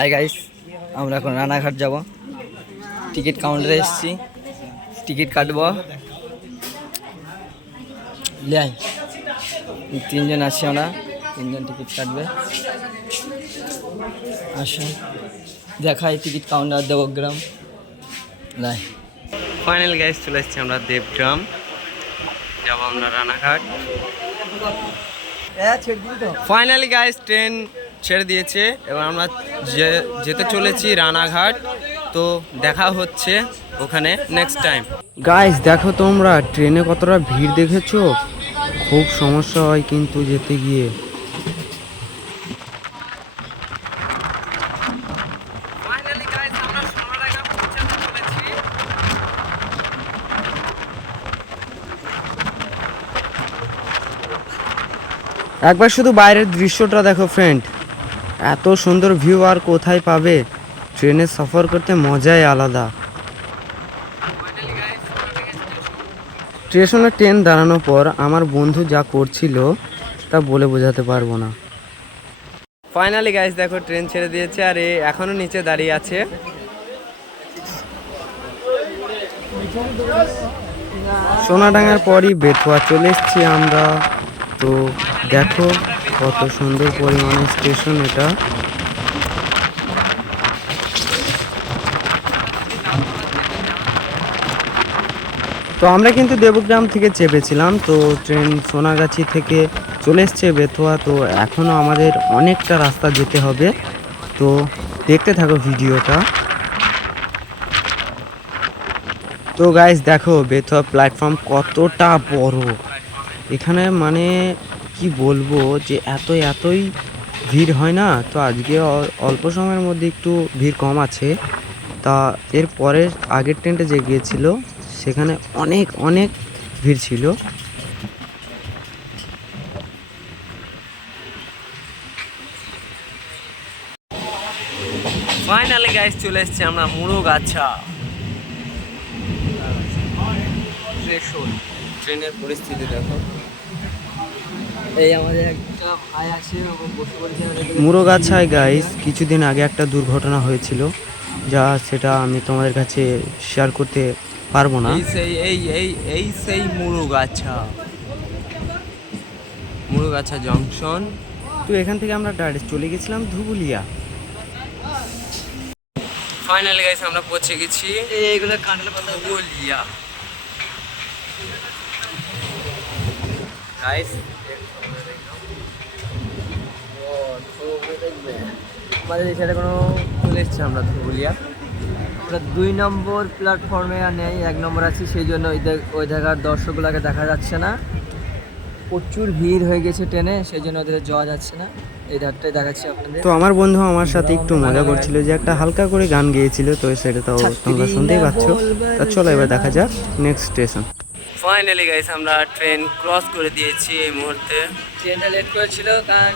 Hi guys, আমরা এখন রানাঘাট যাব। টিকিট কাউন্টারে এসেছি, টিকিট কাটবো। লাই তিনজন আছি আমরা, তিনজন টিকিট কাটবে। আসুন দেখাই টিকিট কাউন্টার দেবগ্রাম। লাই ফাইনাল গাইস চলে এসেছি আমরা দেবগ্রাম, যাবো আমরা রানাঘাট। ফাইনালি গাইস ট্রেন ছেড়ে দিয়েছে, এবার আমরা যেতে চলেছি রানাঘাট। তো দেখা হচ্ছে ওখানে নেক্সট টাইম। গাইস দেখো তোমরা ট্রেনে কতটা ভিড় দেখেছো, খুব সমস্যা হয় কিন্তু যেতে গিয়ে। একবার শুধু বাইরের দৃশ্যটা দেখো ফ্রেন্ড, এত সুন্দর ভিউ আর কোথায় পাবে। ট্রেনে সফর করতে মজাই আলাদা। স্টেশনে ট্রেন দাঁড়ানোর পর আমার বন্ধু যা করছিল তা বলে বোঝাতে পারবো না। ফাইনালি গাইস দেখো ট্রেন ছেড়ে দিয়েছে, আর এখনো নিচে দাঁড়িয়ে আছে। সোনাডাঙ্গার পরই বেথুয়া চলে এসেছি আমরা। তো দেখো কত সুন্দর পরিমাণে স্টেশন এটা। তো আমরা কিন্তু দেবগ্রাম থেকে চেপেছিলাম, তো ট্রেন সোনাগাছি থেকে চলে এসছে বেথুয়া। তো এখনও আমাদের অনেকটা রাস্তা যেতে হবে, তো দেখতে থাকো ভিডিওটা। তো গাইস দেখো বেথুয়া প্ল্যাটফর্ম কতটা বড়। এখানে মানে কি বলবো যে এতই ভিড় হয় না। তো আজকে অল্প সময়ের মধ্যে একটু ভিড় কম আছে। তা এরপরে আগের ট্রেনটা যে গিয়েছিল সেখানে অনেক ভিড় ছিল। ফাইনালি গাইস চলে এসেছি আমরা মুরুগাছা স্টেশন। ট্রেনের পরিস্থিতি দেখো, এই আমাদের একটা ভাই আছে বসে পড়েছে মুরুগাছায়। গাইস কিছুদিন আগে একটা দুর্ঘটনা হয়েছিল, যা সেটা আমি তোমাদের কাছে শেয়ার করতে পারবো না। এই সেই মুরুগাছা জংশন। তো এখান থেকে আমরা ডাইরেক্ট চলে গেছিলাম ধুবুলিয়া। ফাইনালি গাইস আমরা পৌঁছে গেছি এইগুলো কাঁঠাল পাতা ধুবুলিয়া। গাইস আমাদের এই সাইডে কোনো চলে এসছে আমরা ধুবুলিয়া। আমরা 2 নম্বর প্ল্যাটফর্মে আর নেই, 1 নম্বর আছি, সেই জন্য ওই জায়গার দর্শকগুলোকে দেখা যাচ্ছে না। প্রচুর ভিড় হয়ে গেছে ট্রেনে, সেই জন্য ওদের যাওয়া যাচ্ছে না। এই ধারটাই দেখাচ্ছি আপনাদের। তো আমার বন্ধু আমার সাথে একটু মজা করছিল, যে একটা হালকা করে গান গেয়েছিল, তো সেটা তো তোমরা শুনতেই পাচ্ছ। তা চলো এবার দেখা যাক নেক্সট স্টেশন। ফাইনালি গাইস আমরা ট্রেন ক্রস করে দিয়েছি এই মুহূর্তে। ট্রেনটা লেট করেছিল কারণ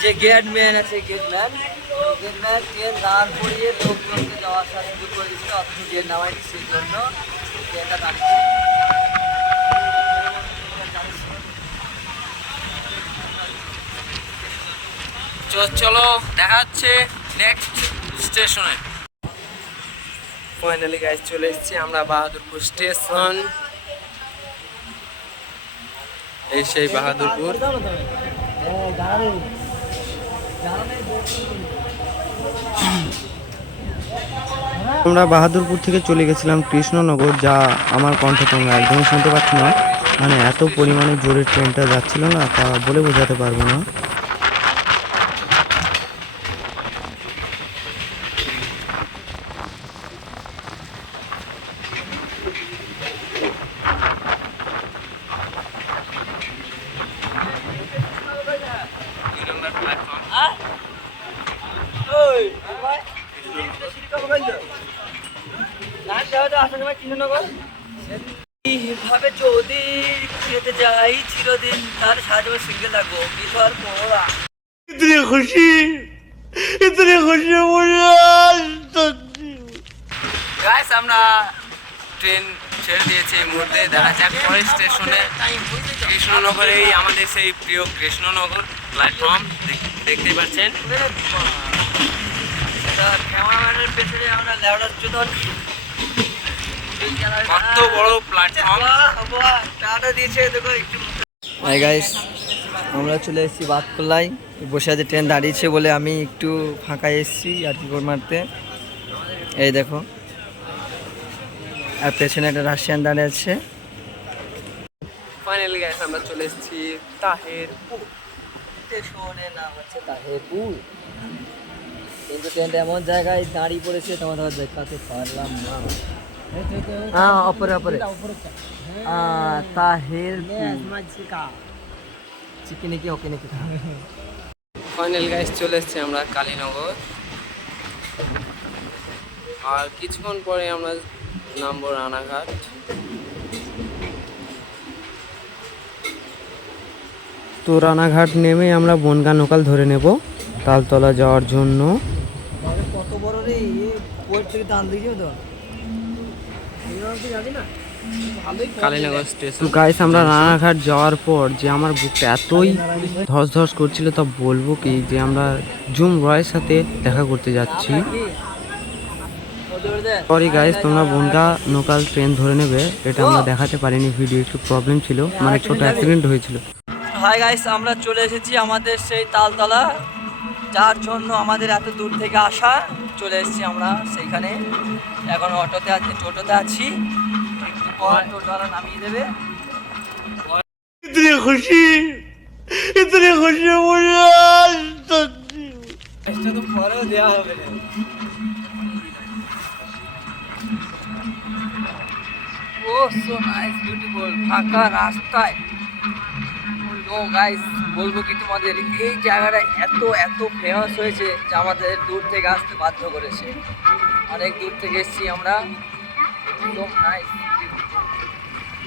যে গেটম্যান আছে, গেটম্যান ট্রেন দাঁড় করিয়ে লোকজনকে যাওয়া আসা শুরু করে দিয়েছিল, অথচ ট্রেন নামায়নি, সেই জন্য ট্রেনটা দাঁড়িয়ে। চলো দেখা হচ্ছে নেক্সট স্টেশনে। ফাইনালি গাইস চলে এসেছি আমরা বাহাদুরপুর স্টেশন। এই সেই বাহাদুরপুর। আমরা বাহাদুরপুর থেকে চলে গেছিলাম কৃষ্ণনগর, যা আমার কণ্ঠ তোমরা একদমই শুনতে পাচ্ছ না, মানে এত পরিমাণে জোরে ট্রেনটা যাচ্ছিল না, তা বলে বোঝাতে পারবো না। ভাবে যদি খেতে যাই চিরদিন, তার সাহায্য সিঙ্গেল থাকবো। ইতনি খুশি গাইস আমরা ট্রেন ছেড়ে দিয়েছি এই মুহূর্তে। দেখা যাক পরের স্টেশনে কৃষ্ণনগরেই আমাদের সেই প্রিয় কৃষ্ণনগর প্ল্যাটফর্ম দেখতেই পাচ্ছেন। পেছনে আমরা লেওড়ার জন্য কত বড় প্ল্যাটফর্ম। টাটা দিয়েছে দেখো একটু। হাই গাইস, আমরা চলে এসেছি বাতকুল্লায়। বসে আছে, ট্রেন দাঁড়িয়েছে বলে আমি একটু ফাঁকায় এসেছি আর কি করে মারতে। এই দেখো, আর পেছনে একটা রাশিয়ান দাঁড়িয়ে আছে। ফাইনালি গাইস আমরা চলে এসেছি তাহেরপুর। স্টেশনের নাম হচ্ছে তাহেরপুর, কিন্তু ট্রেনটা এমন জায়গায় দাঁড়িয়ে পড়েছে তোমাদের দেখাতে পারলাম না। হ্যাঁ, অপরে অপরে চিকেন কি ওকে নাকি। ফাইনালি গাইস চলে এসেছি আমরা কালীনগর, আর কিছুক্ষণ পরে আমরা নামবো রানাঘাট। তো রানাঘাট নেমে আমরা বনগাঁ লোকাল ধরে নেব তালতলা যাওয়ার জন্য। কত বড় রে, বই থেকে টান দিয়েছে তো কালীনগর স্টেশন। গাইস আমরা রানাঘাট যাওয়ার পর যে আমার বুকটা এতই ধস ধস করছিল তা বলবো কি, যে আমরা জুম রয়ের সাথে দেখা করতে যাচ্ছি। সরি গাইস, তোমরা বনগাঁ লোকাল ট্রেন ধরে নেবে, এটা আমরা দেখাতে পারিনি, ভিডিও একটু প্রবলেম ছিল, মানে ছোট অ্যাক্সিডেন্ট হয়েছিল। হাই গাইস, আমরা চলে এসেছি আমাদের সেই তালতলা, যার জন্য আমাদের এত দূর থেকে আসা। চলে এসেছি আমরা সেইখানে, এখন অটোতে আছি, টোটোতে আছি, একটু পর টোটোওয়ালা নামিয়ে দেবে। ইতনি খুশি এটা তো পরেও দেওয়া হবে না। ও সো নাইস, বিউটিফুল ফাঁকা রাস্তায়। তো গাইস বলবো কি তোমাদের, এই জায়গাটা এত এত ফেমাস হয়েছে যে আমাদের দূর থেকে আসতে বাধ্য করেছে। অনেক দূর থেকে এসেছি আমরা, একদম নাইস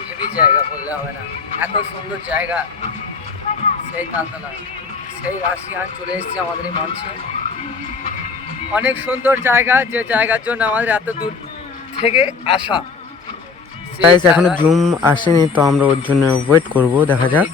হেভি জায়গা বললে হবে না, এত সুন্দর জায়গা। সেই তালতলা, সেই রাশিয়ান চলে এসেছি আমাদের এই মঞ্চে। অনেক সুন্দর জায়গা, যে জায়গার জন্য আমাদের এত দূর থেকে আসা। এখনো জুম আসেনি, তো আমরা ওর জন্য ওয়েট করব, দেখা যাক।